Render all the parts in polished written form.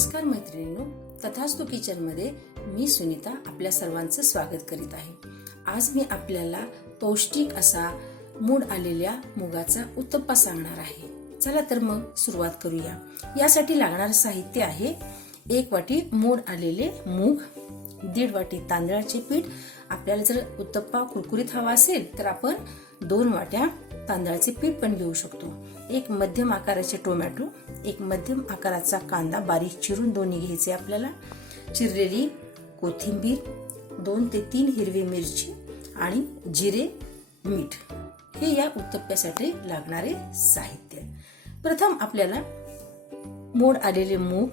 नमस्कार मैत्रिणींनो, तथास्तु किचनमध्ये मी सुनीता आपल्या सर्वांचं स्वागत करीत आहे। आज मी आपल्याला पौष्टिक असा मूड आलेल्या मुगाचा उत्तप्पा सांगणार आहे। चला तर मग सुरुवात करूया। यासाठी लागणारे साहित्य आहे 1 वाटी मूड आलेले मूग, 1.5 वाटी तांदळाचे पीठ। आपल्याला जर उत्तप्पा कुरकुरीत हवा असेल तर आपण 2 वाट्या तांदळाचे पीठ पण घेऊ शकतो। 1 मध्यम आकाराचे टोमॅटो, 1 मध्यम आकाराचा कांदा बारीक चिरून दोन्ही घ्यायचे आपल्याला, चिरलेली कोथिंबीर, 2 ते 3 हिरवी मिरची आणि जिरे, मीठ हे या उत्तप्प्यासाठी लागणारे साहित्य। प्रथम आपल्याला मोड आलेले मूग,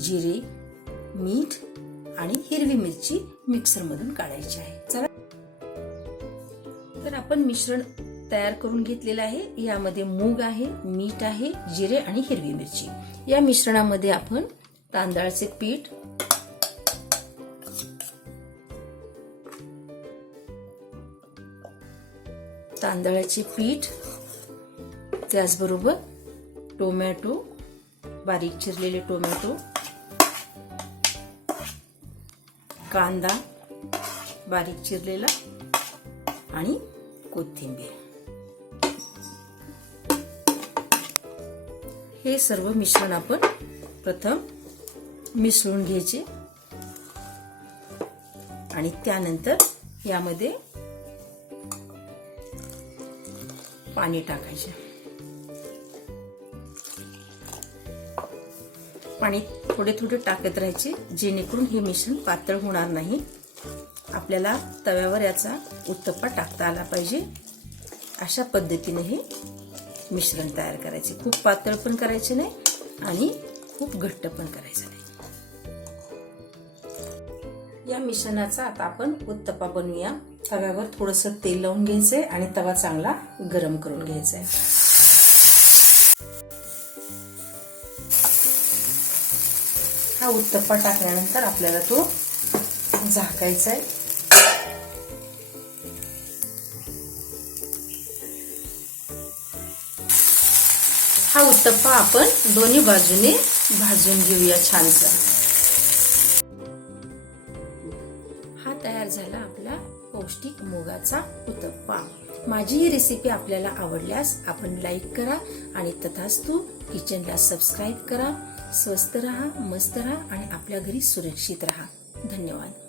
जिरे, मीठ आणि हिरवी मिरची मिक्सर मधून काढायची आहे। चला तर आपण मिश्रण तयार करून घेतलेला आहे। यामध्ये मूग आहे, मीठ आहे, जिरे आणि हिरवी मिरची। या मिश्रणामध्ये आपण तांदळाचे पीठ, त्याचबरोबर टोमॅटो, बारीक चिरलेले टोमॅटो, कांदा बारीक चिरलेला आणि कोथिंबीर हे सर्व मिश्रण आपण प्रथम मिसळून घ्यायचे आणि त्यानंतर यामध्ये पाणी टाकायचे। पाणी थोडे थोडे टाकत राहायचे जेणेकरून हे मिश्रण पातळ होणार नाही। आपल्याला तव्यावर याचा उत्तप्पा टाकता आला पाहिजे। अशा पद्धतीने हे मिश्रण तयार करायचे। खूप पातळ पण करायचे नाही आणि खूप घट्ट पण करायचं नाही। या मिश्रणाचा आता आपण उत्तप्पा बनवूया। तव्यावर थोडंसं तेल लावून घ्यायचंय आणि तवा चांगला गरम करून घ्यायचा आहे। हा उत्तप्पा टाकल्यानंतर आपल्याला तो झाकायचा आहे। हा उत्तप्पा आपण दोन्ही बाजूने भाजून घेऊया छानसा। हा तयार झाला आपला पौष्टिक मुगाचा उत्तप्पा। माझी ही रेसिपी आपल्याला आवडल्यास आपण लाईक करा आणि तथास्तु किचनला सबस्क्राईब करा। स्वस्थ रहा, मस्त रहा आणि आपल्या घरी सुरक्षित रहा। धन्यवाद।